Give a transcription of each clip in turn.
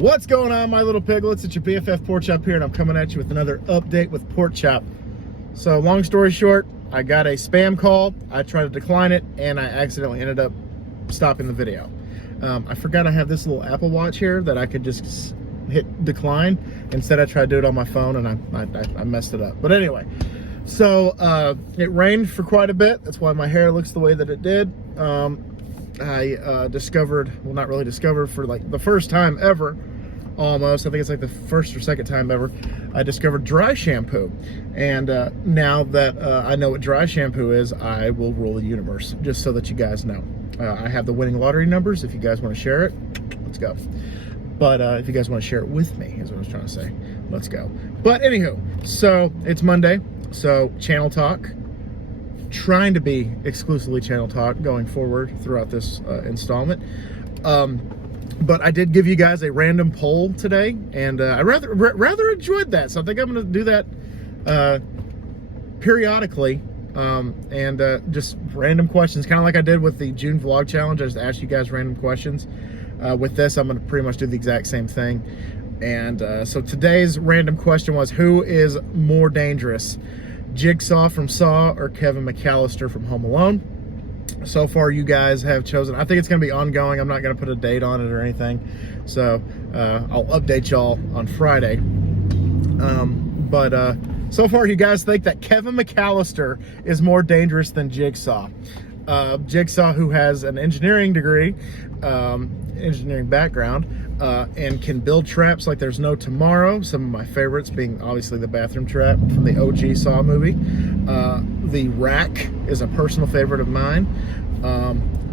What's going on, my little piglets? It's your BFF Pork Chop here, and I'm coming at you with another update with Pork Chop. So, long story short, I got a spam call. I tried to decline it, and I accidentally ended up stopping the video. I forgot I have this little Apple Watch here that I could just hit decline. Instead, I tried to do it on my phone, and I messed it up. But anyway, so it rained for quite a bit. That's why my hair looks the way that it did. I discovered, well, not really discovered, for like the first time ever, almost, I think it's like the first or second time ever, I discovered dry shampoo. And now that I know what dry shampoo is, I will rule the universe, just so that you guys know. I have the winning lottery numbers. If you guys want to share it, let's go. But if you guys want to share it with me, is what I was trying to say, let's go. But anywho, so it's Monday, so channel talk. Trying to be exclusively channel talk going forward throughout this installment. But I did give you guys a random poll today, and I rather enjoyed that. So I think I'm going to do that periodically, and just random questions, kind of like I did with the June vlog challenge. I just asked you guys random questions. With this, I'm going to pretty much do the exact same thing. And so today's random question was, who is more dangerous? Jigsaw from Saw or Kevin McAllister from Home Alone? So far, you guys have chosen. I think it's going to be ongoing. I'm not going to put a date on it or anything. So I'll update y'all on Friday. But so far, you guys think that Kevin McAllister is more dangerous than Jigsaw. Jigsaw, who has an engineering degree, engineering background, and can build traps like there's no tomorrow. Some of my favorites being obviously the bathroom trap from the OG Saw movie. The rack is a personal favorite of mine.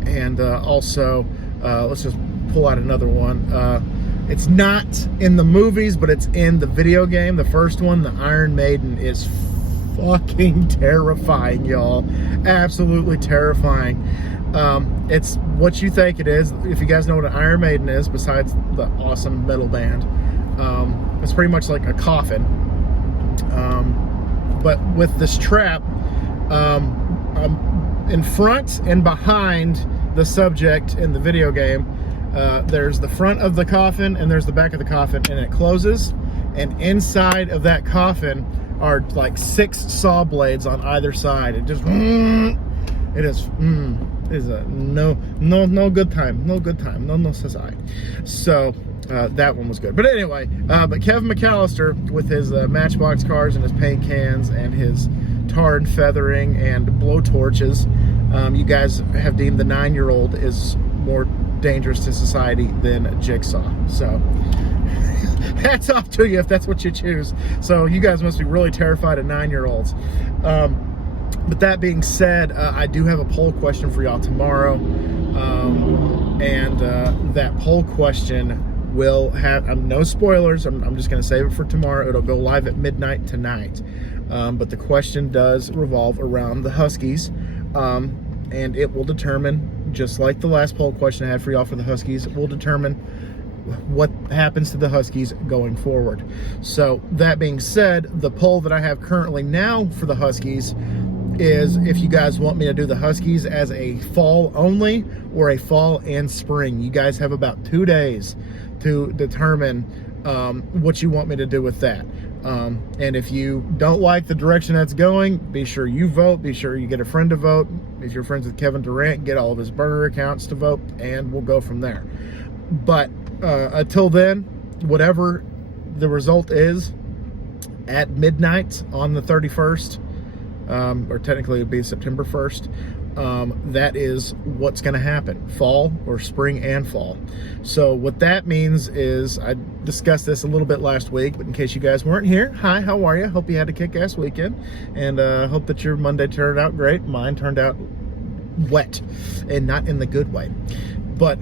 And also, let's just pull out another one. It's not in the movies, but it's in the video game. The first one, the Iron Maiden, is fucking terrifying, y'all. Absolutely terrifying. It's what you think it is. If you guys know what an Iron Maiden is, besides the awesome metal band, it's pretty much like a coffin. But with this trap, in front and behind the subject in the video game, there's the front of the coffin and there's the back of the coffin, and it closes, and inside of that coffin are like 6 saw blades on either side. It just it is a no good time, no says I. So that one was good. But anyway, but Kevin McAllister with his Matchbox cars and his paint cans and his tar and feathering and blowtorches, you guys have deemed the 9-year-old is more dangerous to society than Jigsaw. So hats off to you if that's what you choose. So you guys must be really terrified of 9-year-olds. But that being said, I do have a poll question for y'all tomorrow. And that poll question will have, no spoilers, I'm just going to save it for tomorrow. It'll go live at midnight tonight. But the question does revolve around the Huskies. And it will determine, just like the last poll question I had for y'all for the Huskies, it will determine what happens to the Huskies going forward. So that being said, the poll that I have currently now for the Huskies is if you guys want me to do the Huskies as a fall only or a fall and spring. You guys have about 2 days to determine what you want me to do with that. And if you don't like the direction that's going, be sure you vote. Be sure you get a friend to vote. If you're friends with Kevin Durant, get all of his burner accounts to vote, and we'll go from there. But until then, whatever the result is at midnight on the 31st, or technically it would be September 1st, that is what's going to happen, fall or spring and fall. So what that means is, I discussed this a little bit last week, but in case you guys weren't here, hi, how are you? Hope you had a kick-ass weekend, and hope that your Monday turned out great. Mine turned out wet, and not in the good way. But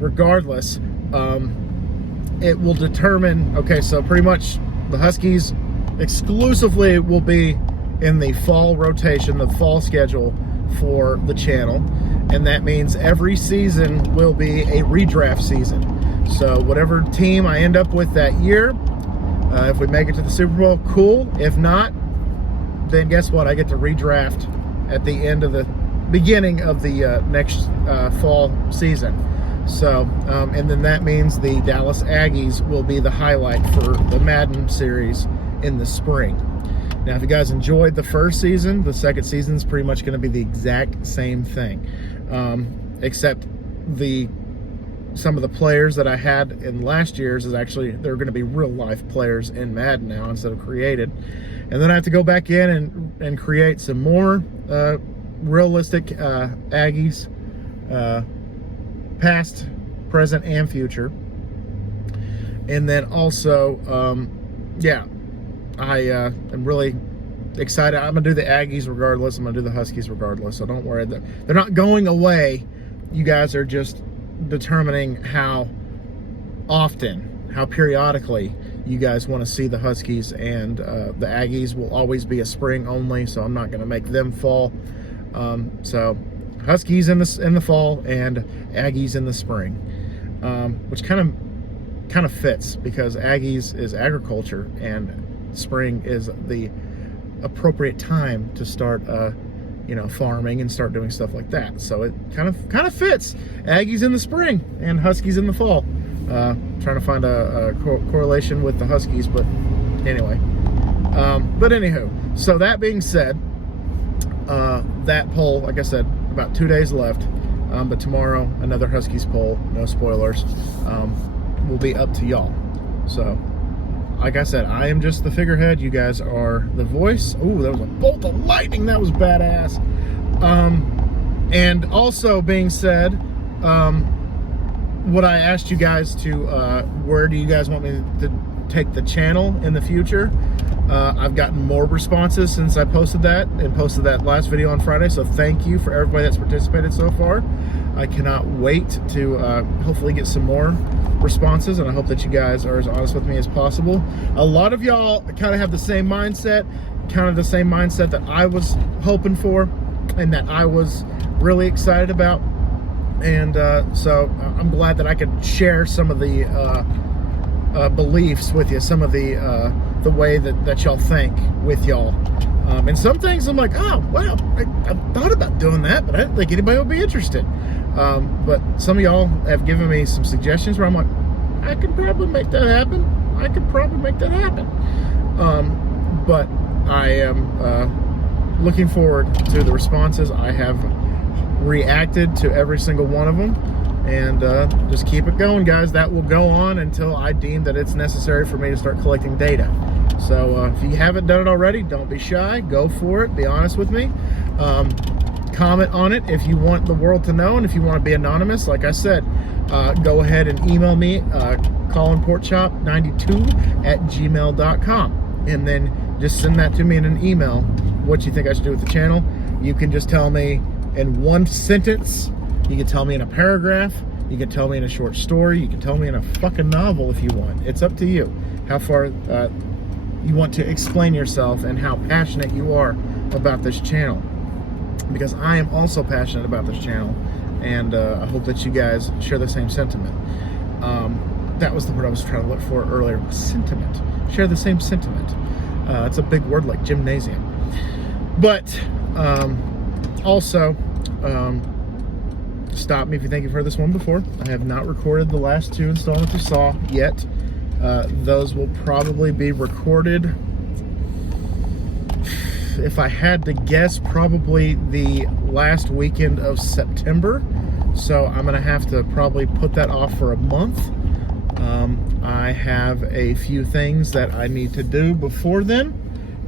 regardless, it will determine, okay, so pretty much the Huskies exclusively will be in the fall rotation, the fall schedule for the channel, and that means every season will be a redraft season. So whatever team I end up with that year, if we make it to the Super Bowl, cool. If not, then guess what? I get to redraft at the end of the beginning of the next fall season. So, and then that means the Dallas Aggies will be the highlight for the Madden series in the spring. Now, if you guys enjoyed the first season, the second season is pretty much going to be the exact same thing, except some of the players that I had in last year's is actually, they're going to be real life players in Madden now instead of created. And then I have to go back in and create some more realistic Aggies, past, present, and future. And then also, yeah, I am really excited. I'm going to do the Aggies regardless. I'm going to do the Huskies regardless. So don't worry. They're not going away. You guys are just determining how often, how periodically you guys want to see the Huskies, and the Aggies will always be a spring only, so I'm not going to make them fall. So Huskies in the fall and Aggies in the spring, which kind of fits because Aggies is agriculture and spring is the appropriate time to start farming and start doing stuff like that. So it kind of fits. Aggies in the spring and Huskies in the fall. Trying to find a correlation with the Huskies, but anyway. But anywho, so that being said, that poll, like I said, about 2 days left. But tomorrow, another Huskies poll, no spoilers, will be up to y'all. So, like I said, I am just the figurehead. You guys are the voice. Ooh, that was a bolt of lightning. That was badass. And also being said, what I asked you guys to, where do you guys want me to take the channel in the future? I've gotten more responses since I posted that last video on Friday. So thank you for everybody that's participated so far. I cannot wait to hopefully get some more responses, and I hope that you guys are as honest with me as possible. A lot of y'all kind of have the same mindset, that I was hoping for and that I was really excited about. And so I'm glad that I could share some of the beliefs with you, some of the way that y'all think with y'all. And some things I'm like, oh, well, I thought about doing that, but I didn't think anybody would be interested. But some of y'all have given me some suggestions where I'm like, I could probably make that happen. But I am looking forward to the responses. I have reacted to every single one of them, and just keep it going, guys. That will go on until I deem that it's necessary for me to start collecting data. So if you haven't done it already, don't be shy, go for it, be honest with me. Comment on it if you want the world to know, and if you want to be anonymous, like I said, go ahead and email me, colinporkchop92@gmail.com, and then just send that to me in an email, what you think I should do with the channel. You can just tell me in one sentence, you can tell me in a paragraph, you can tell me in a short story, you can tell me in a fucking novel if you want. It's up to you how far you want to explain yourself and how passionate you are about this channel, because I am also passionate about this channel, and I hope that you guys share the same sentiment. That was the word I was trying to look for earlier. Sentiment. Share the same sentiment. It's a big word like gymnasium. But also, stop me if you think you've heard this one before. I have not recorded the last 2 installments of Saw yet. Those will probably be recorded, if I had to guess, probably the last weekend of September. So I'm gonna have to probably put that off for a month. I have a few things that I need to do before then,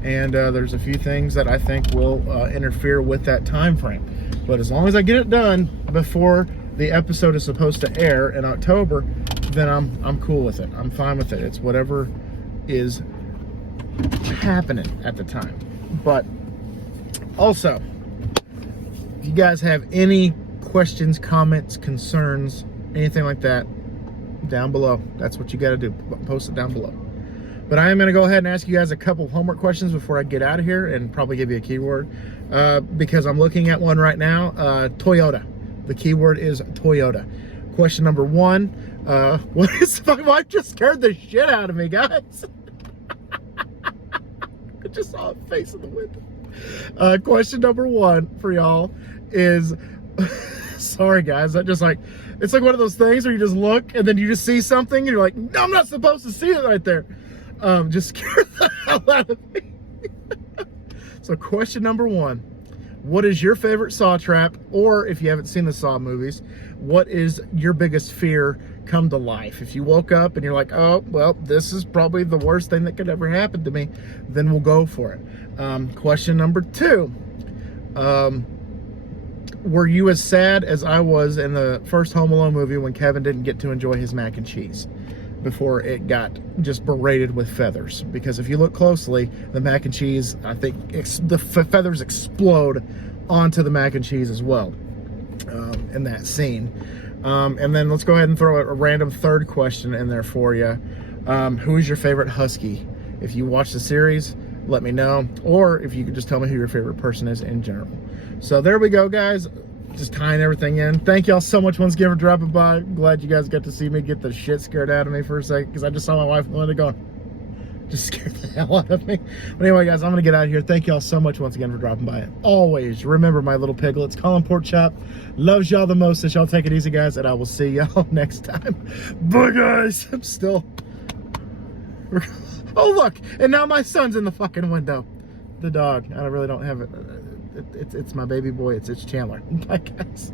and there's a few things that I think will interfere with that time frame. But as long as I get it done before the episode is supposed to air in October, then I'm cool with it. I'm fine with it. It's whatever is happening at the time. But also, if you guys have any questions, comments, concerns, anything like that, down below. That's what you got to do. Post it down below. But I am going to go ahead and ask you guys a couple homework questions before I get out of here, and probably give you a keyword, because I'm looking at one right now. Toyota. The keyword is Toyota. Question number 1. What is, my wife just scared the shit out of me, guys. I just saw a face in the window. Question number 1 for y'all is Sorry, guys. That just like, it's like one of those things where you just look and then you just see something and you're like, no, I'm not supposed to see it right there. Just scared the hell out of me. So question number 1, what is your favorite Saw trap? Or if you haven't seen the Saw movies, what is your biggest fear come to life? If you woke up and you're like, oh, well, this is probably the worst thing that could ever happen to me, then we'll go for it. Question number 2, were you as sad as I was in the first Home Alone movie when Kevin didn't get to enjoy his mac and cheese before it got just berated with feathers? Because if you look closely, the mac and cheese, I think the feathers explode onto the mac and cheese as well in that scene. And then let's go ahead and throw a random third question in there for you. Who is your favorite Husky? If you watch the series, let me know. Or if you could just tell me who your favorite person is in general. So there we go, guys. Just tying everything in. Thank y'all so much once again for dropping by. Glad you guys got to see me get the shit scared out of me for a second, because I just saw my wife Melinda going, just scared the hell out of me. But anyway, guys, I'm going to get out of here. Thank y'all so much once again for dropping by. Always remember, my little piglets, Colin Pork Chop loves y'all the most. So y'all take it easy, guys, and I will see y'all next time. Bye, guys. I'm still... Oh, look. And now my son's in the fucking window. The dog. I really don't have it. It's my baby boy. It's Chandler. Bye, guys.